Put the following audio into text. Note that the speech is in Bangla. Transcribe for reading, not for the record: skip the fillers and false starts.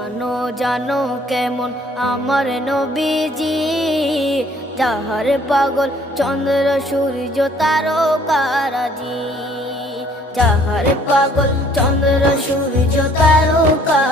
জানো জানো কেমন আমার নবীজি, যাহার পাগল চন্দ্র সূর্য তারকারাজি, যাহার পাগল চন্দ্র সূর্য তারকা